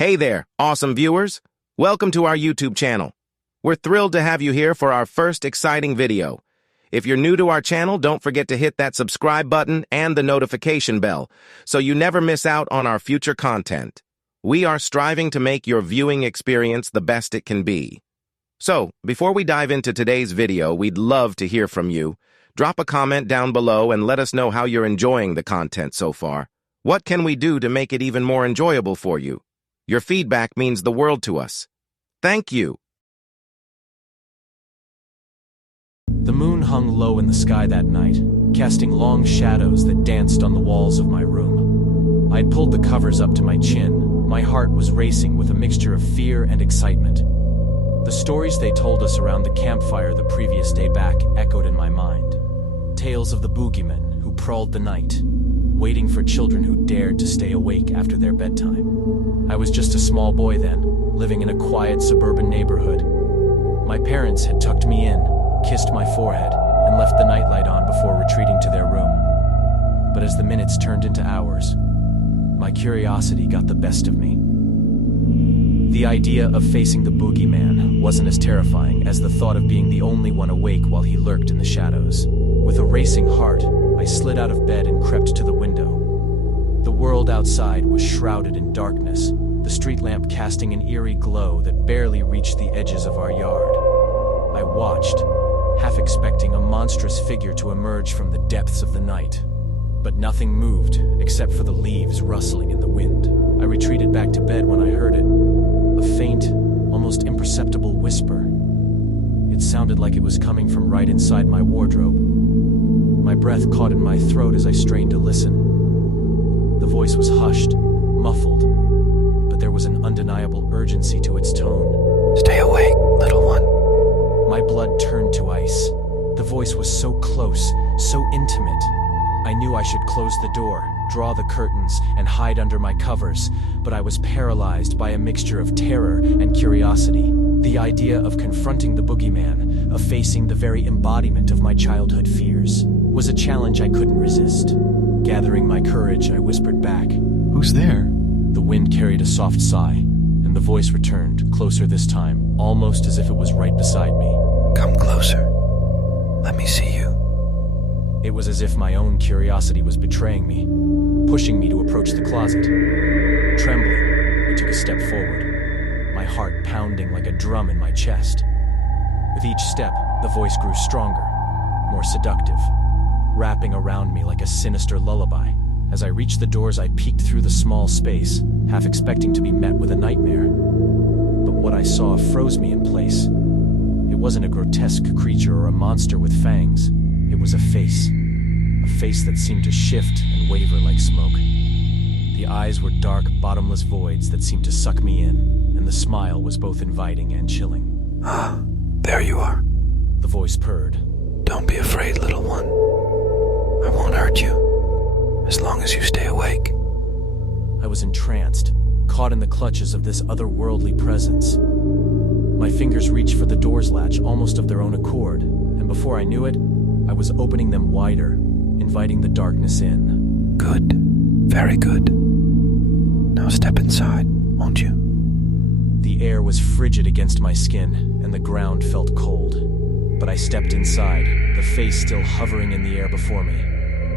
Hey there, awesome viewers. Welcome to our YouTube channel. We're thrilled to have you here for our first exciting video. If you're new to our channel, don't forget to hit that subscribe button and the notification bell so you never miss out on our future content. We are striving to make your viewing experience the best it can be. So, before we dive into today's video, we'd love to hear from you. Drop a comment down below and let us know how you're enjoying the content so far. What can we do to make it even more enjoyable for you? Your feedback means the world to us. Thank you. The moon hung low in the sky that night, casting long shadows that danced on the walls of my room. I'd pulled the covers up to my chin. My heart was racing with a mixture of fear and excitement. The stories they told us around the campfire the previous day back echoed in my mind. Tales of the boogeymen who prowled the night, waiting for children who dared to stay awake after their bedtime. I was just a small boy then, living in a quiet suburban neighborhood. My parents had tucked me in, kissed my forehead, and left the nightlight on before retreating to their room. But as the minutes turned into hours, my curiosity got the best of me. The idea of facing the boogeyman wasn't as terrifying as the thought of being the only one awake while he lurked in the shadows. With a racing heart, I slid out of bed and crept to the window. The world outside was shrouded in darkness, the street lamp casting an eerie glow that barely reached the edges of our yard. I watched, half expecting a monstrous figure to emerge from the depths of the night. But nothing moved, except for the leaves rustling in the wind. I retreated back to bed when I heard it. A faint, almost imperceptible whisper. It sounded like it was coming from right inside my wardrobe. My breath caught in my throat as I strained to listen. The voice was hushed, muffled, but there was an undeniable urgency to its tone. Stay awake, little one. My blood turned to ice. The voice was so close, so intimate. I knew I should close the door, draw the curtains, and hide under my covers, but I was paralyzed by a mixture of terror and curiosity. The idea of confronting the boogeyman, of facing the very embodiment of my childhood fears, was a challenge I couldn't resist. Gathering my courage, I whispered back, Who's there? The wind carried a soft sigh, and the voice returned, closer this time, almost as if it was right beside me. Come closer. Let me see you. It was as if my own curiosity was betraying me, pushing me to approach the closet. Trembling, I took a step forward, my heart pounding like a drum in my chest. With each step, the voice grew stronger, more seductive, wrapping around me like a sinister lullaby. As I reached the doors, I peeked through the small space, half expecting to be met with a nightmare. But what I saw froze me in place. It wasn't a grotesque creature or a monster with fangs. It was a face that seemed to shift and waver like smoke. The eyes were dark, bottomless voids that seemed to suck me in, and the smile was both inviting and chilling. Ah, there you are. The voice purred. Don't be afraid, little one. I won't hurt you, as long as you stay awake. I was entranced, caught in the clutches of this otherworldly presence. My fingers reached for the door's latch almost of their own accord, and before I knew it, I was opening them wider, inviting the darkness in. Good. Very good. Now step inside, won't you? The air was frigid against my skin, and the ground felt cold. But I stepped inside, the face still hovering in the air before me.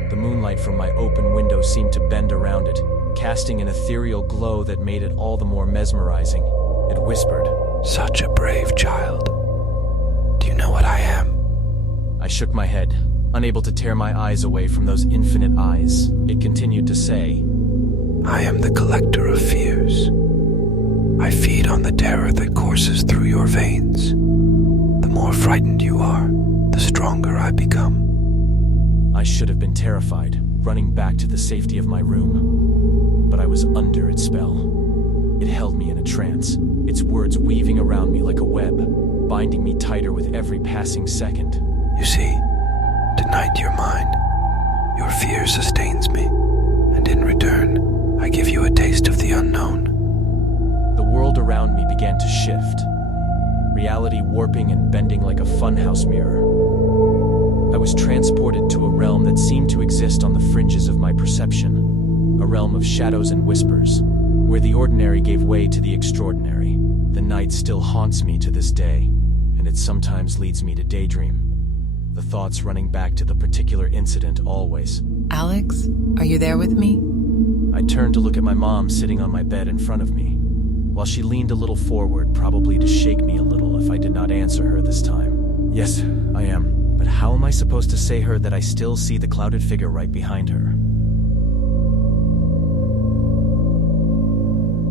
The moonlight from my open window seemed to bend around it, casting an ethereal glow that made it all the more mesmerizing. It whispered, Such a brave child. Do you know what I am? I shook my head, unable to tear my eyes away from those infinite eyes. It continued to say, I am the collector of fears. I feed on the terror that courses through your veins. The more frightened you are, the stronger I become. I should have been terrified, running back to the safety of my room. But I was under its spell. It held me in a trance, its words weaving around me like a web, binding me tighter with every passing second. You see, tonight you're mine. Your fear sustains me, and in return, I give you a taste of the unknown. The world around me began to shift, reality warping and bending like a funhouse mirror. I was transported to a realm that seemed to exist on the fringes of my perception, a realm of shadows and whispers, where the ordinary gave way to the extraordinary. The night still haunts me to this day, and it sometimes leads me to daydream. The thoughts running back to the particular incident always. Alex, are you there with me? I turned to look at my mom sitting on my bed in front of me, while she leaned a little forward, probably to shake me a little if I did not answer her this time. Yes, I am. But how am I supposed to say her that I still see the clouded figure right behind her?